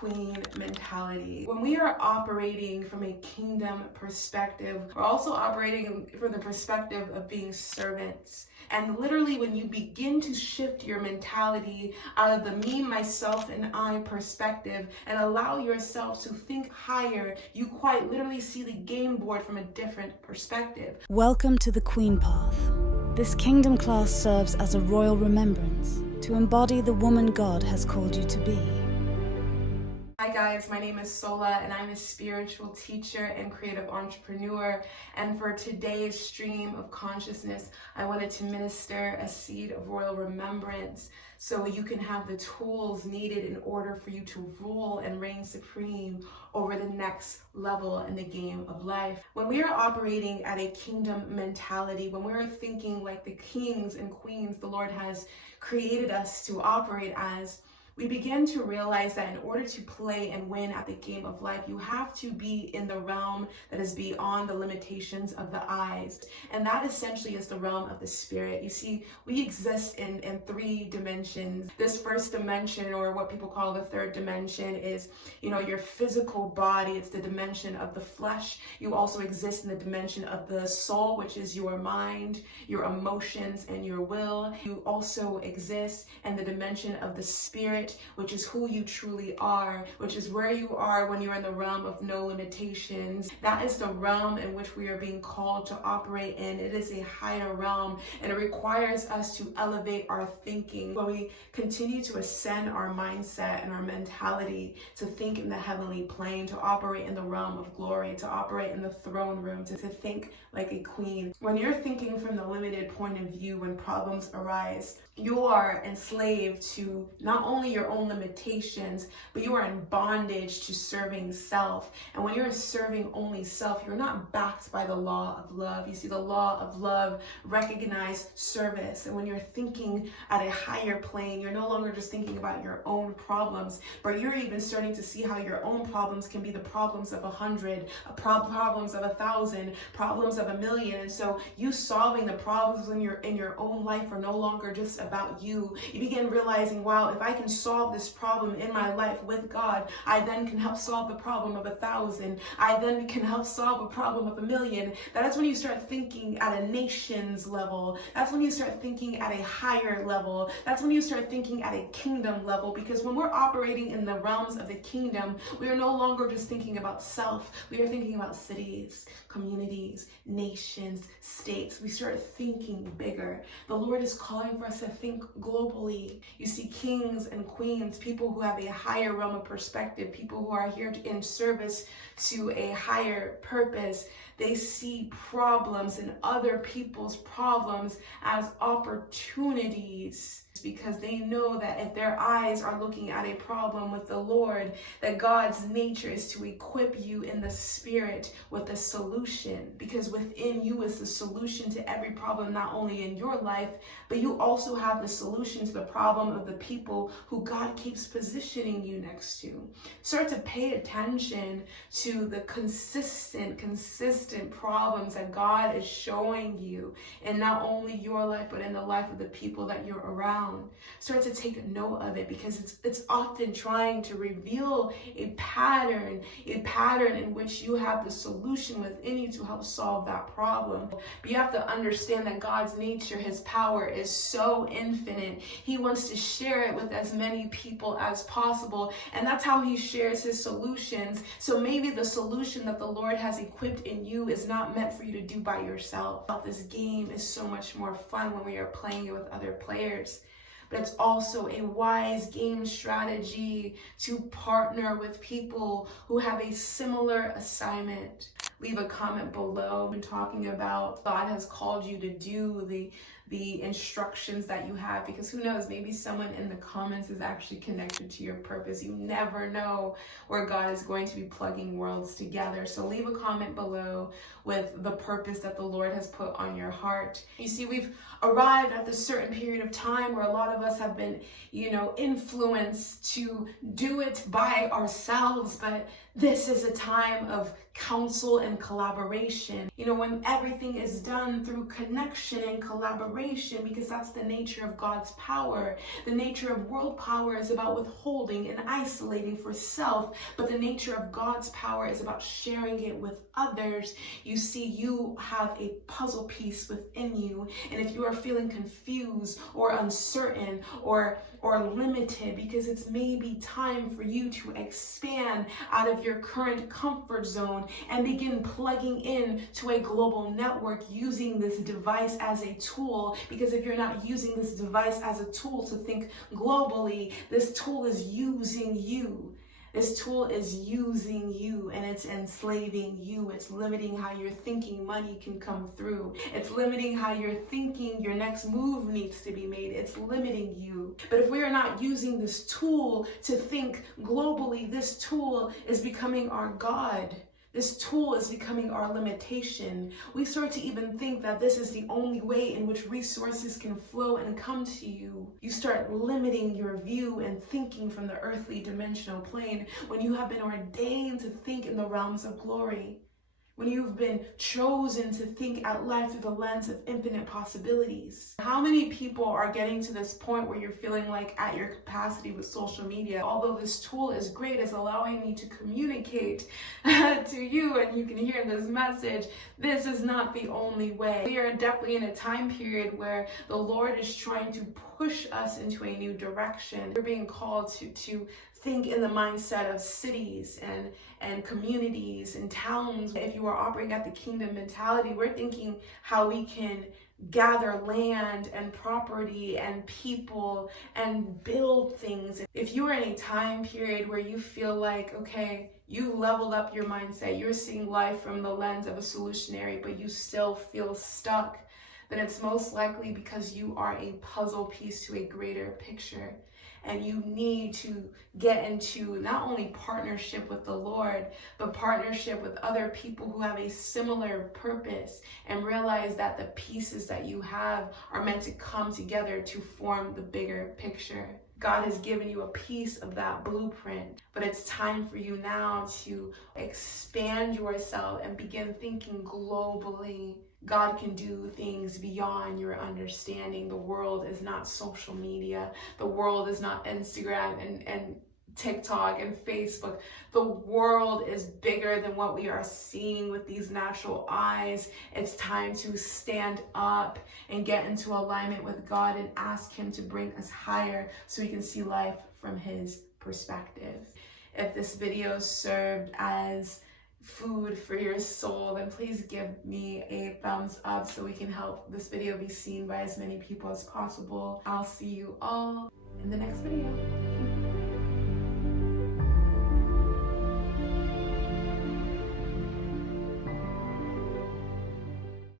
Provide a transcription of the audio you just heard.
queen mentality. When we are operating from a kingdom perspective, we're also operating from the perspective of being servants. And literally, when you begin to shift your mentality out of the me, myself, and I perspective and allow yourself to think higher, you quite literally see the game board from a different perspective. Welcome to the Queen Path. This kingdom class serves as a royal remembrance to embody the woman God has called you to be. Hi guys, my name is Sola and I'm a spiritual teacher and creative entrepreneur. And for today's stream of consciousness, I wanted to minister a seed of royal remembrance so you can have the tools needed in order for you to rule and reign supreme over the next level in the game of life. When we are operating at a kingdom mentality, when we're thinking like the kings and queens the Lord has created us to operate as, we begin to realize that in order to play and win at the game of life, you have to be in the realm that is beyond the limitations of the eyes. And that essentially is the realm of the spirit. You see, we exist in three dimensions. This first dimension, or what people call the third dimension, is, your physical body. It's the dimension of the flesh. You also exist in the dimension of the soul, which is your mind, your emotions, and your will. You also exist in the dimension of the spirit, which is who you truly are, which is where you are when you're in the realm of no limitations. That is the realm in which we are being called to operate in. It is a higher realm, and it requires us to elevate our thinking. When we continue to ascend our mindset and our mentality to think in the heavenly plane, to operate in the realm of glory, to operate in the throne room, to think like a queen. When you're thinking from the limited point of view, when problems arise, you are enslaved to not only your own limitations, but you are in bondage to serving self. And when you're serving only self, you're not backed by the law of love. You see, the law of love recognizes service. And when you're thinking at a higher plane, you're no longer just thinking about your own problems, but you're even starting to see how your own problems can be the problems of 100, problems of 1,000, problems of 1,000,000. And so you solving the problems in your own life are no longer just about you. You begin realizing, wow, if I can solve this problem in my life with God, I then can help solve the problem of 1,000. I then can help solve a problem of 1,000,000. That's when you start thinking at a nation's level. That's when you start thinking at a higher level. That's when you start thinking at a kingdom level, because when we're operating in the realms of the kingdom, we are no longer just thinking about self. We are thinking about cities, communities, nations, states. We start thinking bigger. The Lord is calling for us to think globally. You see, kings and queens, people who have a higher realm of perspective, people who are here in service to a higher purpose, they see problems and other people's problems as opportunities, because they know that if their eyes are looking at a problem with the Lord, that God's nature is to equip you in the spirit with a solution, because within you is the solution to every problem, not only in your life, but you also have the solution to the problem of the people who God keeps positioning you next to. Start to pay attention to the consistent problems that God is showing you in not only your life, but in the life of the people that you're around. Start to take note of it, because it's often trying to reveal a pattern in which you have the solution within you to help solve that problem. But you have to understand that God's nature, his power is so infinite. He wants to share it with as many people as possible, and that's how he shares his solutions. So maybe the solution that the Lord has equipped in you is not meant for you to do by yourself. This game is so much more fun when we are playing it with other players. But it's also a wise game strategy to partner with people who have a similar assignment. Leave a comment below when talking about God has called you to do the instructions that you have, because who knows, maybe someone in the comments is actually connected to your purpose. You never know where God is going to be plugging worlds together. So leave a comment below with the purpose that the Lord has put on your heart. You see, we've arrived at this certain period of time where a lot of us have been, influenced to do it by ourselves, but this is a time of counsel and in collaboration. You know, when everything is done through connection and collaboration, because that's the nature of God's power. The nature of world power is about withholding and isolating for self, but the nature of God's power is about sharing it with others. You see, you have a puzzle piece within you, and if you are feeling confused or uncertain or limited, because it's maybe time for you to expand out of your current comfort zone and begin plugging in to a global network, using this device as a tool. Because if you're not using this device as a tool to think globally, this tool is using you. This tool is using you, and it's enslaving you. It's limiting how you're thinking money can come through. It's limiting how you're thinking your next move needs to be made. It's limiting you. But if we are not using this tool to think globally, this tool is becoming our God. This tool is becoming our limitation. We start to even think that this is the only way in which resources can flow and come to you. You start limiting your view and thinking from the earthly dimensional plane when you have been ordained to think in the realms of glory. When you've been chosen to think at life through the lens of infinite possibilities. How many people are getting to this point where you're feeling like at your capacity with social media? Although this tool is great, it's allowing me to communicate to you, and you can hear this message, this is not the only way. We are definitely in a time period where the Lord is trying to push us into a new direction. We're being called to think in the mindset of cities and communities and towns. If you are operating at the kingdom mentality, we're thinking how we can gather land and property and people and build things. If you are in a time period where you feel like, okay, you leveled up your mindset, you're seeing life from the lens of a solutionary, but you still feel stuck, then it's most likely because you are a puzzle piece to a greater picture. And you need to get into not only partnership with the Lord, but partnership with other people who have a similar purpose, and realize that the pieces that you have are meant to come together to form the bigger picture. God has given you a piece of that blueprint, but it's time for you now to expand yourself and begin thinking globally. God can do things beyond your understanding. The world is not social media. The world is not Instagram and TikTok and Facebook. The world is bigger than what we are seeing with these natural eyes. It's time to stand up and get into alignment with God and ask Him to bring us higher so we can see life from His perspective. If this video served as food for your soul, then please give me a thumbs up so we can help this video be seen by as many people as possible. I'll see you all in the next video.